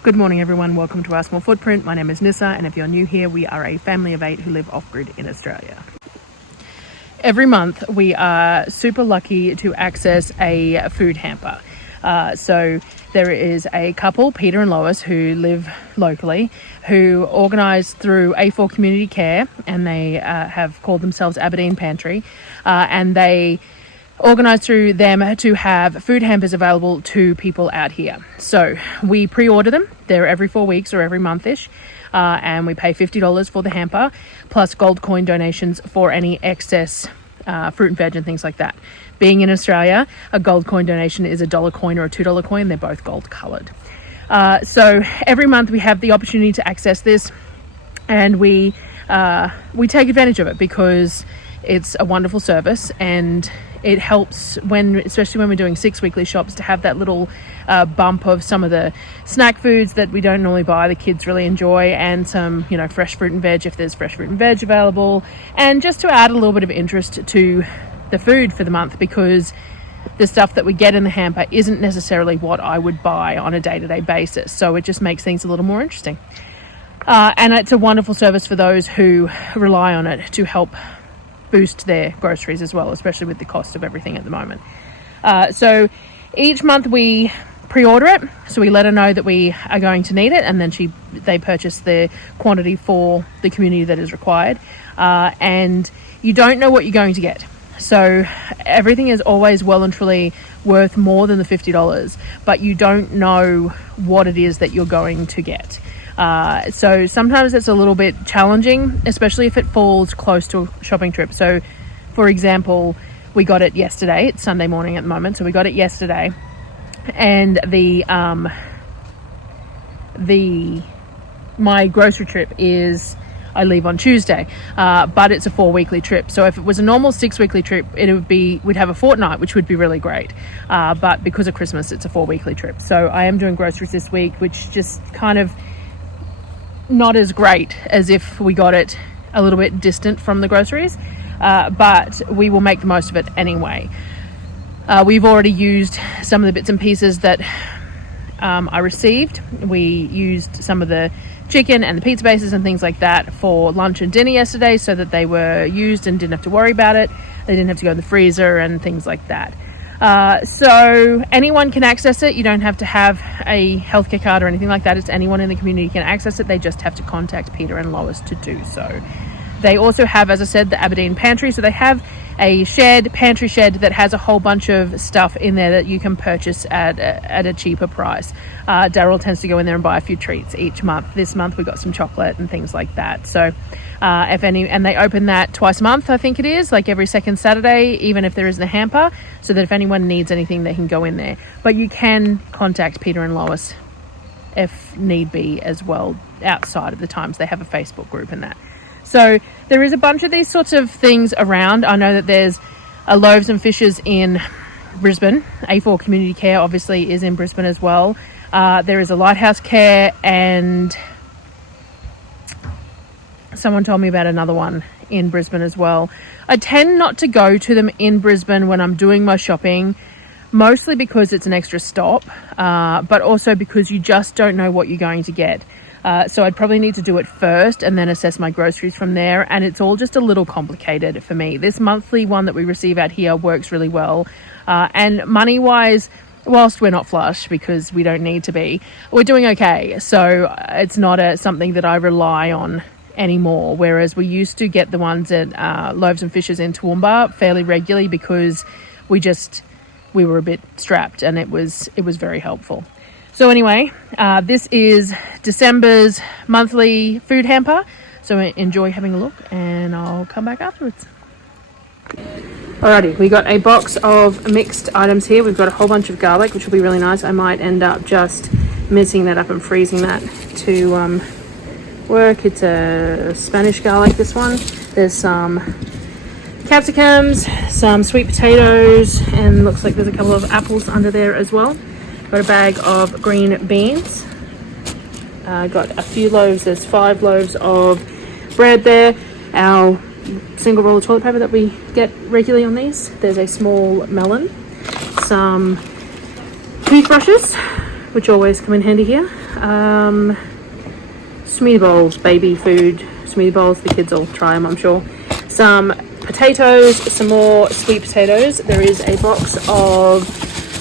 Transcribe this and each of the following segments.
Good morning everyone, welcome to Our Small Footprint. My name is Nyssa, and if you're new here, we are a family of 8 who live off-grid in Australia. Every month we are super lucky to access a food hamper. So there is a couple, Peter and Lois, who live locally, who organise through A4 Community Care, and they have called themselves Aberdeen Pantry, and they organised through them to have food hampers available to people out here. So we pre-order them. They're every 4 weeks or every month-ish, and we pay $50 for the hamper, plus gold coin donations for any excess fruit and veg and things like that. Being in Australia, a gold coin donation is a $1 coin or a $2 coin. They're both gold coloured. So every month we have the opportunity to access this, and we take advantage of it because it's a wonderful service, and it helps especially when we're doing 6 weekly shops, to have that little bump of some of the snack foods that we don't normally buy, the kids really enjoy, and some, fresh fruit and veg if there's fresh fruit and veg available, and just to add a little bit of interest to the food for the month, because the stuff that we get in the hamper isn't necessarily what I would buy on a day-to-day basis, so it just makes things a little more interesting. And it's a wonderful service for those who rely on it to help boost their groceries as well, especially with the cost of everything at the moment. So each month we pre-order it, so we let her know that we are going to need it, and then they purchase the quantity for the community that is required, and you don't know what you're going to get. So everything is always well and truly worth more than the $50, but you don't know what it is that you're going to get. So sometimes it's a little bit challenging, especially if it falls close to a shopping trip. So for example, we got it yesterday. It's Sunday morning at the moment, so we got it yesterday, and my grocery trip is, I leave on Tuesday, but it's a 4 weekly trip. So if it was a normal 6 weekly trip, we'd have a fortnight, which would be really great. But because of Christmas, it's a 4 weekly trip. So I am doing groceries this week, which just kind of not as great as if we got it a little bit distant from the groceries, but we will make the most of it anyway. We've already used some of the bits and pieces that I received. We used some of the chicken and the pizza bases and things like that for lunch and dinner yesterday, so that they were used and didn't have to worry about it. They didn't have to go in the freezer and things like that. So anyone can access it. You don't have to have a healthcare card or anything like that. It's anyone in the community can access it. They just have to contact Peter and Lois to do so. They also have, as I said, the Aberdeen Pantry. So they have a pantry shed that has a whole bunch of stuff in there that you can purchase at a cheaper price. Darryl tends to go in there and buy a few treats each month. This month we got some chocolate and things like that. So and they open that twice a month, I think it is, like every second Saturday, even if there isn't a hamper, so that if anyone needs anything, they can go in there. But you can contact Peter and Lois if need be as well, outside of the times. They have a Facebook group and that. So there is a bunch of these sorts of things around. I know that there's a Loaves and Fishes in Brisbane. A4 Community Care obviously is in Brisbane as well. There is a Lighthouse Care, and someone told me about another one in Brisbane as well. I tend not to go to them in Brisbane when I'm doing my shopping, mostly because it's an extra stop, but also because you just don't know what you're going to get. So I'd probably need to do it first and then assess my groceries from there, and it's all just a little complicated for me. This monthly one that we receive out here works really well, and money-wise, whilst we're not flush because we don't need to be, we're doing okay. So it's not something that I rely on anymore, whereas we used to get the ones at Loaves and Fishes in Toowoomba fairly regularly because we were a bit strapped, and it was very helpful. So anyway, this is December's monthly food hamper, so enjoy having a look, and I'll come back afterwards. Alrighty, we got a box of mixed items here. We've got a whole bunch of garlic, which will be really nice. I might end up just mincing that up and freezing that to work. It's a Spanish garlic, this one. There's some capsicums, some sweet potatoes, and looks like there's a couple of apples under there as well. Got a bag of green beans. Got a few loaves. There's 5 loaves of bread there. Our single roll of toilet paper that we get regularly on these. There's a small melon. Some toothbrushes. which always come in handy here. Smoothie bowls, baby food smoothie bowls. The kids will try them, I'm sure. Some potatoes, some more sweet potatoes. There is a box of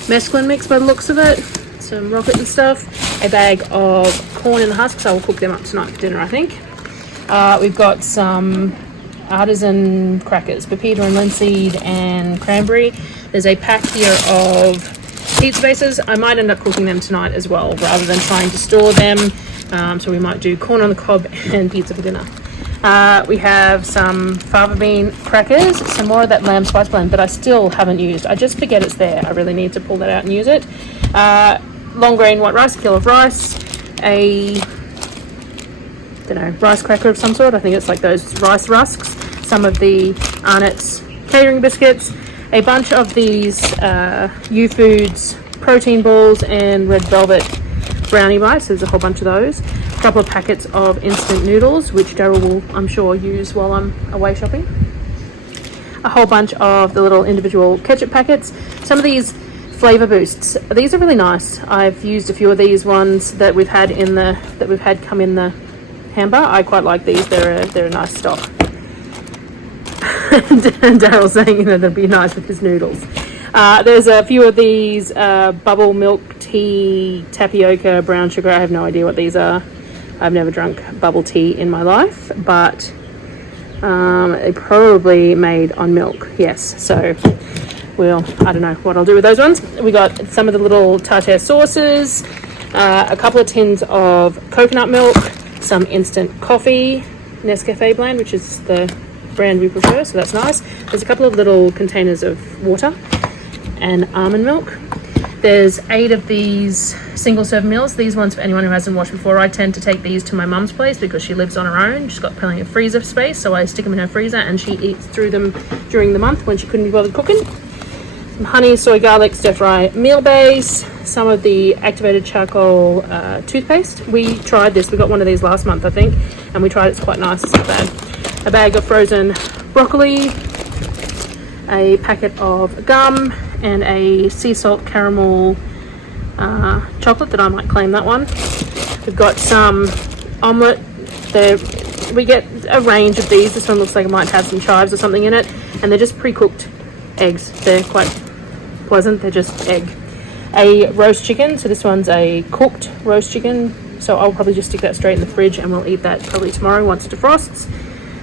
mesclun mix by the looks of it, some rocket and stuff, a bag of corn in the husks. I will cook them up tonight for dinner, I think. We've got some artisan crackers, pepita and linseed and cranberry. There's a pack here of pizza bases. I might end up cooking them tonight as well, rather than trying to store them. So we might do corn on the cob and pizza for dinner. We have some fava bean crackers, some more of that lamb spice blend that I still haven't used. I just forget it's there. I really need to pull that out and use it. Long grain white rice, a kilo of rice, a rice cracker of some sort. I think it's like those rice rusks. Some of the Arnott's catering biscuits, a bunch of these U-Foods protein balls and red velvet brownie bites. There's a whole bunch of those. A couple of packets of instant noodles, which Darryl will, I'm sure, use while I'm away shopping. A whole bunch of the little individual ketchup packets. Some of these flavor boosts. These are really nice. I've used a few of these ones that we've had come in the Hamper. I quite like these. They're a nice stock. And Darryl saying that'd be nice with his noodles. There's a few of these bubble milk tea, tapioca, brown sugar. I have no idea what these are. I've never drunk bubble tea in my life, but they probably made on milk. Yes, so I don't know what I'll do with those ones. We got some of the little tartare sauces, a couple of tins of coconut milk, some instant coffee, Nescafe blend, which is the brand we prefer, so that's nice. There's a couple of little containers of water and almond milk. There's 8 of these single serve meals. These ones, for anyone who hasn't watched before, I tend to take these to my mum's place because she lives on her own. She's got plenty of freezer space, so I stick them in her freezer and she eats through them during the month when she couldn't be bothered cooking. Some honey, soy, garlic, stir fry meal base, some of the activated charcoal toothpaste. We tried this. We got one of these last month, I think, and we tried it. It's quite nice. It's not bad. A bag of frozen broccoli, a packet of gum, and a sea salt caramel chocolate that I might claim that one. We've got some omelette. We get a range of these. This one looks like it might have some chives or something in it, and they're just pre-cooked eggs. They're quite pleasant. They're just egg. A roast chicken. So this one's a cooked roast chicken, so I'll probably just stick that straight in the fridge and we'll eat that probably tomorrow once it defrosts.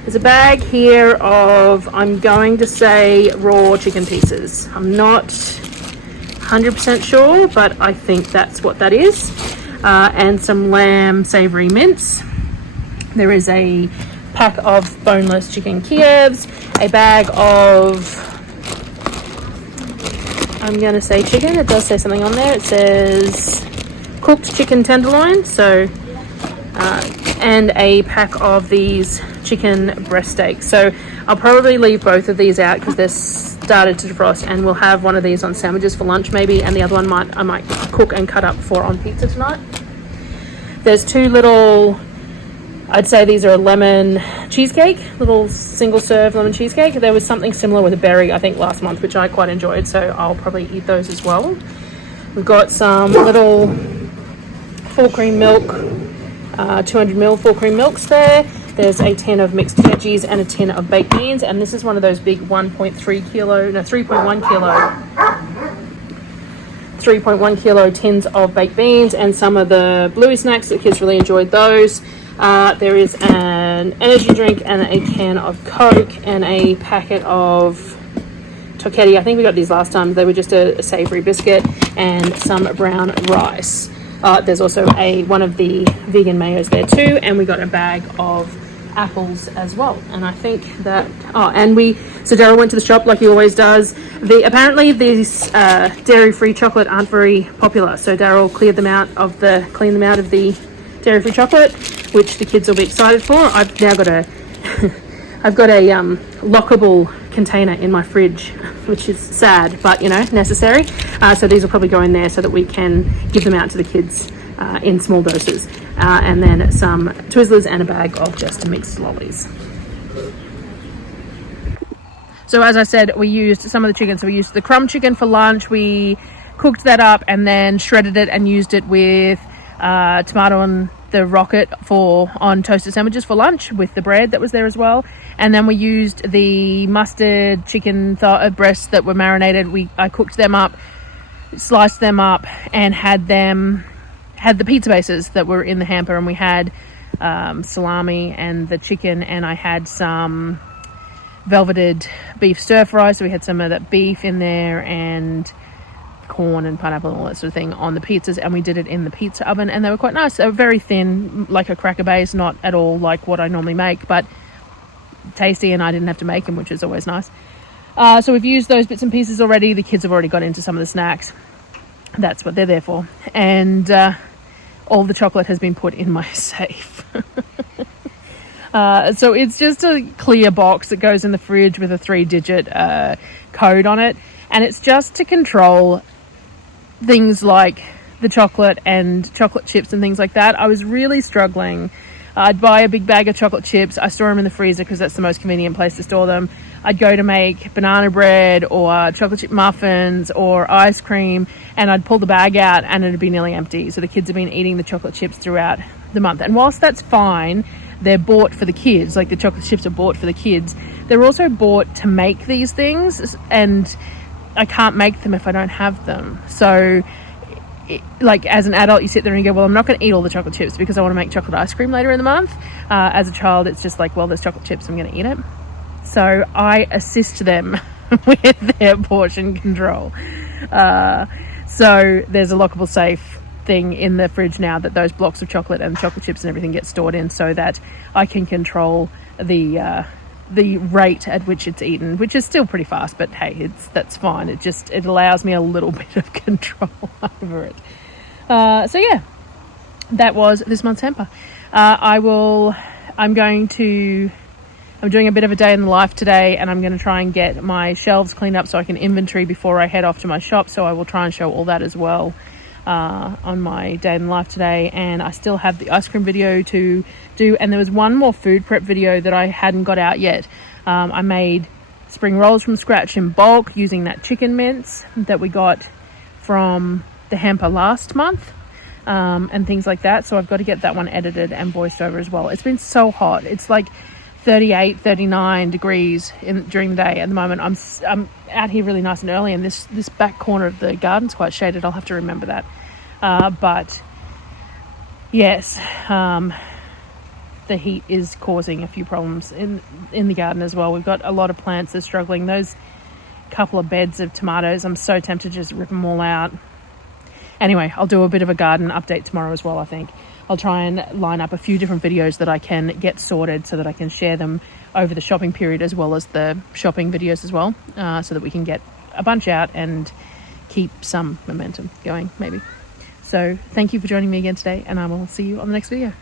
There's a bag here of, I'm going to say, raw chicken pieces. I'm not 100% sure, but I think that's what that is. And some lamb savory mince. There is a pack of boneless chicken Kievs, a bag of, I'm going to say chicken. It does say something on there. It says cooked chicken tenderloin. So, and a pack of these chicken breast steaks. So I'll probably leave both of these out because they're started to defrost, and we'll have one of these on sandwiches for lunch maybe, and the other one I might cook and cut up for on pizza tonight. There's 2 little, I'd say these are a lemon cheesecake, little single serve lemon cheesecake. There was something similar with a berry, I think, last month, which I quite enjoyed, so I'll probably eat those as well. We've got some little full cream milk, 200ml full cream milks there. There's a tin of mixed veggies and a tin of baked beans, and this is one of those big 3.1 kilo tins of baked beans, and some of the bluey snacks. The kids really enjoyed those. There is an energy drink and a can of Coke and a packet of Tocchetti. I think we got these last time. They were just a savoury biscuit and some brown rice. There's also one of the vegan mayos there too, and we got a bag of apples as well. And I think that so Darryl went to the shop like he always does. Apparently these dairy-free chocolate aren't very popular, so Darryl cleaned them out of the dairy-free chocolate, which the kids will be excited for. I've now got a lockable container in my fridge, which is sad, but necessary. So these will probably go in there so that we can give them out to the kids in small doses. And then some Twizzlers and a bag of just mixed lollies. So as I said, we used some of the chicken. So we used the crumb chicken for lunch. We cooked that up and then shredded it and used it with tomato and the rocket on toasted sandwiches for lunch with the bread that was there as well. And then we used the mustard chicken breasts that were marinated. I cooked them up, sliced them up, and had the pizza bases that were in the hamper, and we had salami and the chicken, and I had some velveted beef stir fry, so we had some of that beef in there and corn and pineapple and all that sort of thing on the pizzas, and we did it in the pizza oven, and they were quite nice. They were very thin, like a cracker base, not at all like what I normally make, but tasty, and I didn't have to make them, which is always nice. So we've used those bits and pieces already. The kids have already got into some of the snacks. That's what they're there for. And all the chocolate has been put in my safe. So it's just a clear box that goes in the fridge with a 3-digit code on it, and it's just to control things like the chocolate and chocolate chips and things like that. I was really struggling. I'd buy a big bag of chocolate chips. I store them in the freezer because that's the most convenient place to store them. I'd go to make banana bread or chocolate chip muffins or ice cream, and I'd pull the bag out and it'd be nearly empty. So the kids have been eating the chocolate chips throughout the month. And whilst that's fine, they're bought for the kids. Like, the chocolate chips are bought for the kids. They're also bought to make these things, and I can't make them if I don't have them. So like, as an adult, you sit there and you go, well, I'm not going to eat all the chocolate chips because I want to make chocolate ice cream later in the month. As a child, it's just like, well, there's chocolate chips, I'm going to eat it. So I assist them with their portion control. So there's a lockable safe thing in the fridge now that those blocks of chocolate and chocolate chips and everything get stored in, so that I can control the rate at which it's eaten, which is still pretty fast, but hey, that's fine. It allows me a little bit of control over it. So yeah, that was this month's hamper. I'm doing a bit of a day in the life today, and I'm going to try and get my shelves cleaned up so I can inventory before I head off to my shop. So I will try and show all that as well on my day in the life today. And I still have the ice cream video to do, and there was one more food prep video that I hadn't got out yet. I made spring rolls from scratch in bulk using that chicken mince that we got from the hamper last month, and things like that. So I've got to get that one edited and voiced over as well. It's been so hot. It's like 38, 39 degrees during the day at the moment. I'm out here really nice and early, and this back corner of the garden's quite shaded. I'll have to remember that. But yes, the heat is causing a few problems in the garden as well. We've got a lot of plants that are struggling. Those couple of beds of tomatoes, I'm so tempted to just rip them all out. Anyway, I'll do a bit of a garden update tomorrow as well, I think. I'll try and line up a few different videos that I can get sorted so that I can share them over the shopping period as well as the shopping videos as well, so that we can get a bunch out and keep some momentum going, maybe. So thank you for joining me again today, and I will see you on the next video.